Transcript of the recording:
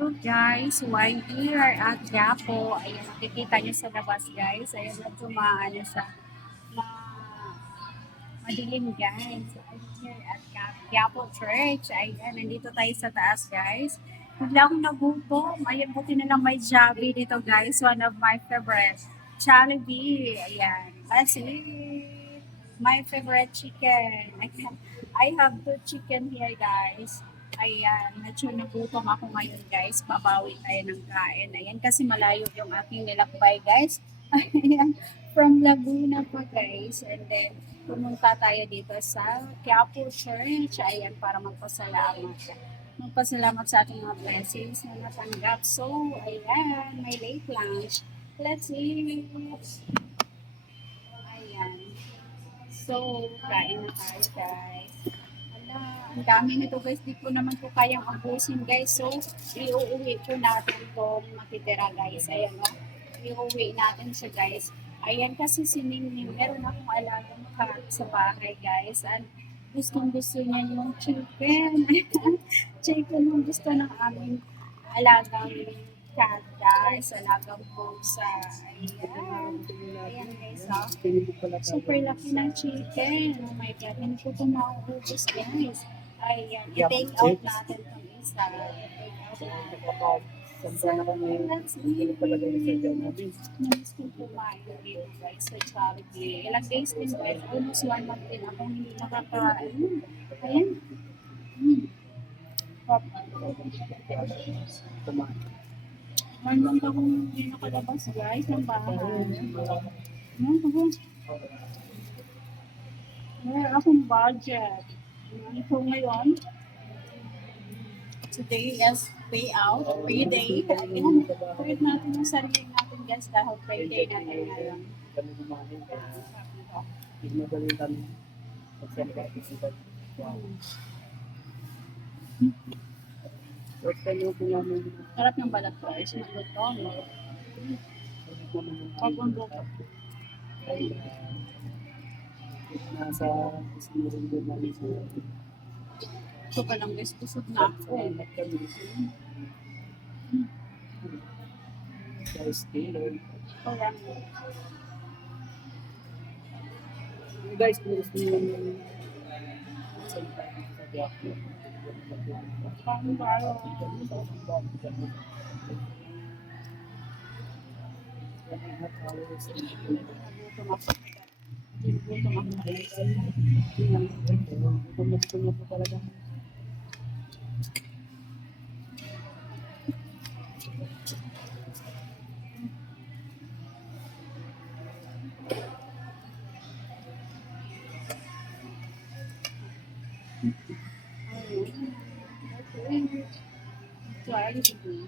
So guys, while we are at Quiapo, ayun, makikita niyo sa labas guys, ayun, medyo maano siya, ma madilim guys. I'm here at Quiapo Church. Ayan, nandito tayo sa taas guys. Bigla akong nagutom. Ayan, buti na lang may Jollibee dito guys. One of my favorite. Jollibee. Ayan. Kasi my favorite chicken. Ayan. I have two chicken here guys. Ayan, medyo nagutom ako ngayon guys. Babawi tayo ng kain. Ayan, kasi malayo yung aking nilakbay guys. Ayan, from Laguna pa guys. And then, pumunta tayo dito sa Quiapo Church. Ayan, para magpasalamat. Magpasalamat sa ating mga blessings na natanggap. So, ayan, may late lunch. Let's eat. Ayan. So, kain na tayo guys. Ala, ang dami nito guys. Di ko naman po kayang abusin guys. So, iuuwi po natin itong matitira guys. Ayan o. Iuuwi natin siya guys. Ayan kasi si Ningning, meron akong alagang cat sa bahay guys. At gustong gusto niya yung chicken. Chicken yung gusto ng aming alagang cat guys. Alagang pusa. Ayan. Ayan guys ha. Super laki ng chicken. Oh my God. Hindi ko ito mauubos guys. Ayan. I-take out natin itong isa. I-take out natin. Sana kami hindi palagay sa Jollibee. Namiss ko kumain dito guys sa Jollibee. Ilang days din guys. Almost 1 month din akong hindi nakakain. Ayan. Mm. Pop. Kumain. 1 month akong hindi nakalabas guys ng bahay. Ayan, ako. Wala akong budget. So ngayon, today is payday. Ayan, treat natin yung sarili natin guys dahil payday natin ngayon. Kami kumain. Hindi magaling kami. Mag-celebrate. First time yung namin. Sarap ng balat guys, maluto. Pagundo. Nasa isinurin din namin sa Ito pa lang guys, busog na ako. Guys, Taylor. Ayan. Guys, kung gusto nyo yung sa Quiapo. Parang baro. Nagutom ako. Nagutom ako guys. Pumunta po talaga. Ayun. Okay. Jollibee.